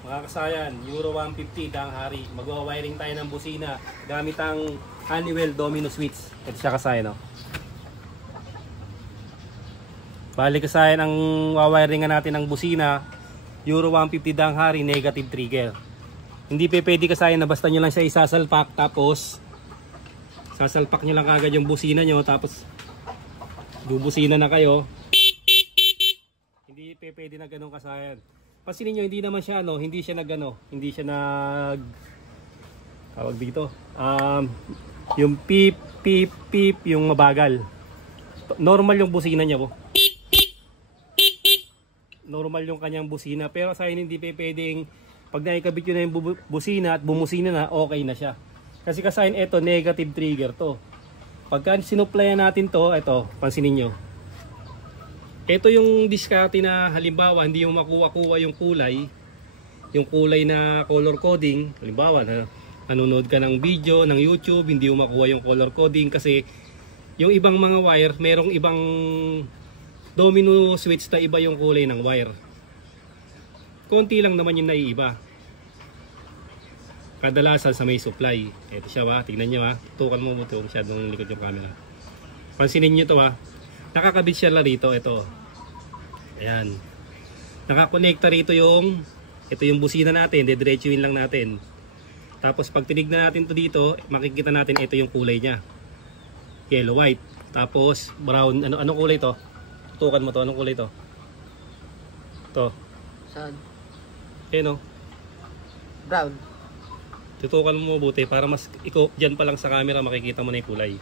Mga kasayan, Euro 150 Dang Hari. Magwa-wiring tayo ng busina gamit ang Honeywell Domino Switch. Ito siya kasayan, no? Bali kasayan, ang wawiringan natin ng busina Euro 150 Dang Hari, negative trigger. Hindi pwede kasayan na basta nyo lang siya isasalpak, tapos sasalpak nyo lang agad yung busina nyo, tapos bubusina na kayo. Hindi pwede na ganun kasayan. Pansinin nyo, hindi naman siya hindi siya hindi siya tawag dito. Yung pip pip pip, yung mabagal. Normal yung busina niya po. Normal yung kanyang busina, pero sa akin hindi pwedeng pag naikabit yun na yung busina at bumusina na, okay na siya. Kasi kasayin, ito negative trigger to. Pagka sinuplayan natin to, ito, pansinin nyo. Ito yung diskarte na halimbawa hindi yung makuha-kuha yung kulay na color coding. Halimbawa nanonood ka ng video ng YouTube, hindi yung makuha yung color coding kasi yung ibang mga wire, merong ibang domino switch na iba yung kulay ng wire. Konti lang naman yung naiiba. Kadalasan sa may supply. Ito siya ba, tignan nyo ha. Tukan mo ito, masyadong likod yung camera. Pansinin nyo ito ha. Nakakabit siya lang rito, ito. Ayan. Nakakonekta rito yung, ito yung busina natin, dediretsuin lang natin. Tapos pag tinignan natin to dito, makikita natin ito yung kulay niya. Yellow white. Tapos brown, anong kulay to? Tukan mo to, anong kulay to? To. Saan? Ayan o. Brown. Tutukan mo mabuti para mas dyan pa lang sa camera makikita mo na yung kulay.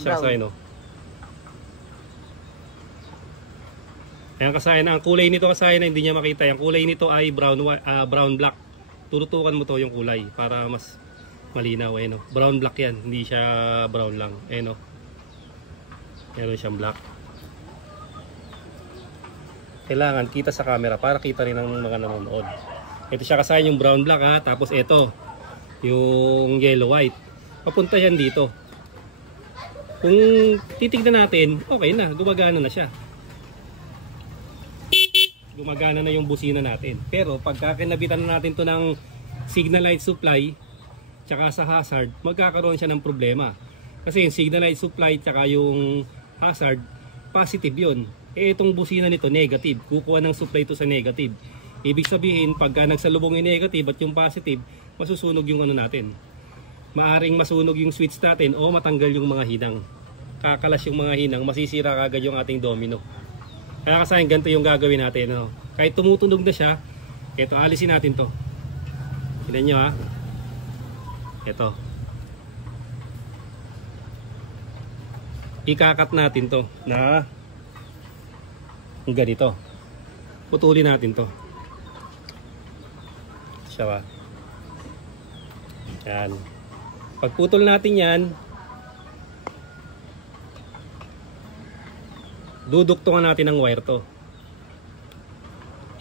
Siya kasayan o. Ayan kasayan, ang kulay nito kasayan na hindi niya makita. Yung kulay nito ay brown black. Tutukan mo to yung kulay para mas malinaw. Ayan o. Brown black yan, hindi siya brown lang. Ayan o. Meron siyang black. Kailangan kita sa camera para kita rin ng mga nanonood. Ito siya kasayan yung brown black ha. Tapos ito yung yellow white. Papunta yan dito. Kung titignan natin, okay na, gumagana na siya. Gumagana na yung busina natin. Pero pagka kinabitan na natin to ng signal light supply tsaka sa hazard, magkakaroon siya ng problema. Kasi yung signal light supply tsaka yung hazard, positive yun. Itong busina nito negative. Kukuha ng supply to sa negative. Ibig sabihin, pagka nagsalubong yung negative at yung positive, masusunog yung natin. Maaring masunog yung switch natin o matanggal yung mga hinang. Kakalas yung mga hinang, masisira kagad yung ating domino. Kaya kasayin, ganito yung gagawin natin. Kahit tumutunog na siya, ito, alisin natin to. Tignan nyo ha. Ito. Ikakat natin to na ganito. Putulin natin to. Siya ba? Yan. Pagputol natin yan, duduktungan natin ng wire to.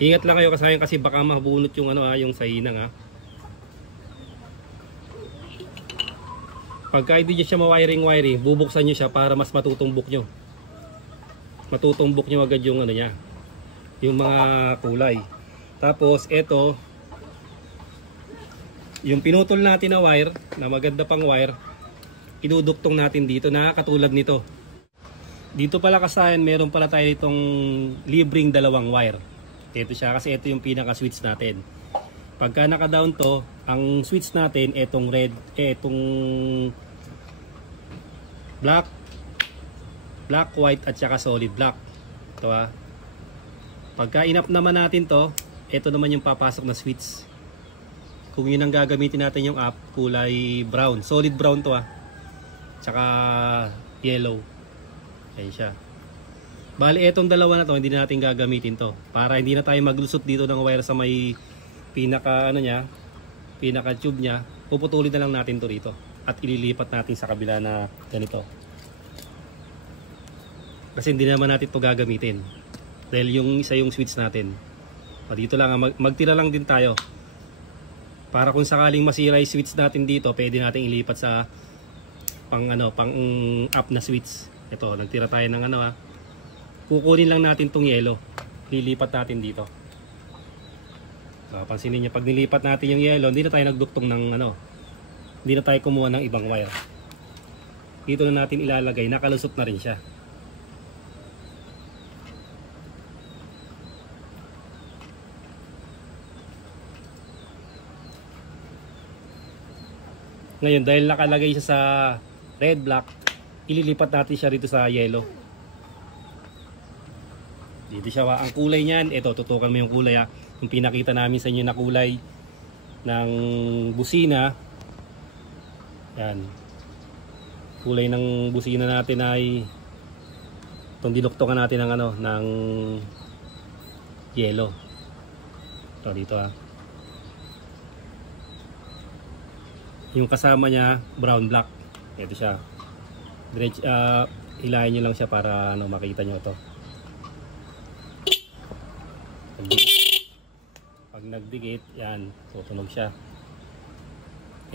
Ingat lang kayo kasi baka mabunot yung yung sa hinang ha. Pagka hindi nyo siya ma-wiring, bubuksan nyo siya para mas matutumbok nyo. Matutumbok nyo agad yung niya, yung mga kulay. Tapos ito, yung pinutol natin na wire, na maganda pang wire, iduduktong natin dito na katulad nito. Dito pala kasayan, meron pala tayo itong libreng dalawang wire. Ito siya kasi ito yung pinaka switch natin. Pagka naka-down to, ang switch natin etong red, etong black, white at saka solid black. Ito ha. Pagka in-up naman natin to, ito naman yung papasok na switch. Kung yun ang gagamitin natin yung up, kulay brown, solid brown to ha. Tsaka yellow. Ayan siya. Bali etong dalawa na to, hindi na natin gagamitin to. Para hindi na tayo maglusot dito ng wire sa may pinaka pinaka tube niya. Puputulin na lang natin to rito. At ililipat natin sa kabila na ganito. Kasi hindi naman natin to gagamitin. Dahil yung isa yung switch natin. Dito lang, magtira lang din tayo. Para kung sakaling masira yung switch natin dito, pwede natin ilipat sa pang up na switch. Ito, nagtira tayo ng kukunin lang natin tong yellow. Lilipat natin dito. Pansinin niyo, pag nilipat natin yung yellow, hindi na tayo nagduktong ng ano, hindi na tayo kumuha ng ibang wire. Dito na natin ilalagay, nakalusot na rin siya. Ngayon, dahil nakalagay siya sa red block, ililipat natin siya rito sa yellow. Dito siya, ang kulay niyan, ito, tutukan mo yung kulay ha. Yung pinakita namin sa inyo na kulay ng busina. Yan. Kulay ng busina natin ay itong dinuktokan natin ng ano, ng yellow. Ito dito ha. Yung kasama niya brown black. Ito siya. Hilahin nyo lang siya para ano, makita nyo ito. Pag nagdikit, yan, tutunog siya.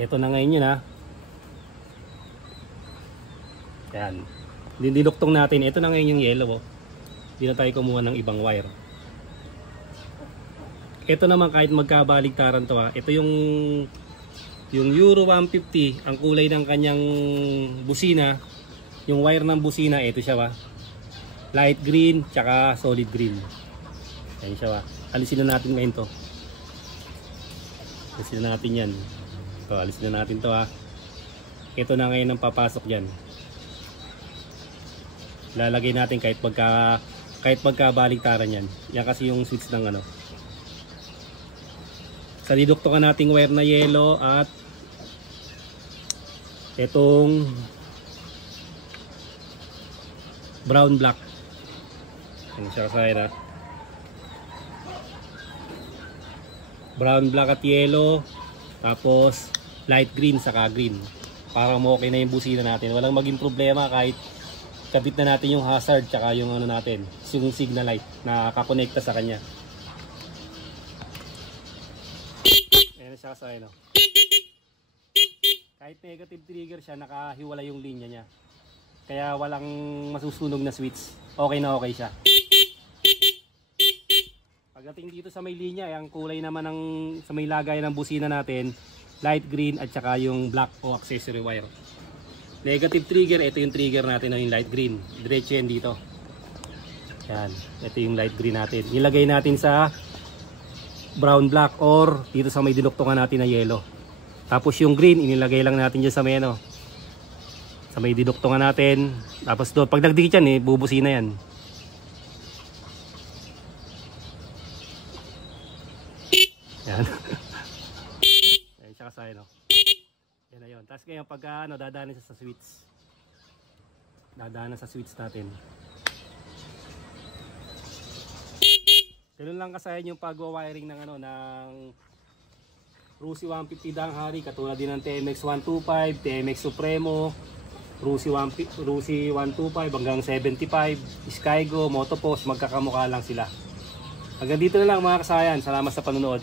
Ito na ngayon yun ha. Yan. Dinuktong natin. Ito na ngayon yung yellow. Oh. Hindi na tayo kumuha ng ibang wire. Ito naman kahit magkabaligtaran to ha. Ito yung Euro 150, ang kulay ng kanyang busina, yung wire ng busina, ito siya ba? Light green, tsaka solid green. Ayan siya ba? Alisin na natin ngayon to. Alisin na natin yan. Ito, alisin na natin to ha. Ito na ngayon ang papasok dyan. Lalagay natin kahit magkabaligtaran yan. Yan kasi yung switch ng ano. Sa diduktokan nating wire na yellow at itong brown black. Ano siya kasaya na? Brown black at yellow, tapos light green saka green. Para okay na yung busina natin. Walang maging problema kahit kabit na natin yung hazard tsaka yung ano natin, yung signal light na kakonekta sa kanya. Siya sa ano. Kahit negative trigger siya, nakahiwala yung linya niya. Kaya walang masusunog na switch. Okay na okay siya. Pagdating dito sa may linya, ang kulay naman ng sa may lagay ng busina natin, light green at saka yung black o accessory wire. Negative trigger, ito yung trigger natin na yung light green. Diretso yan dito. Yan, ito yung light green natin. Ilagay natin sa brown black or dito sa may dinuktungan natin na yellow. Tapos yung green inilagay lang natin dyan sa may ano, sa may dinuktungan natin. Tapos doon pag nagdikit yan bubusin na yan. Yan. Ayan siya kasaya no. Yan na yun. Tapos ngayon pag ano, dadaanan siya sa switch. Dadaanan sa switch natin. Ganun lang kasayan yung pag-wiring ng ano ng Rusi 150 Danghari, katulad din ng TMX 125, TMX Supremo, Rusi 125 hanggang 75, Skygo, Motopost, magkakamukha lang sila. Hanggang dito na lang mga kasayan. Salamat sa panonood.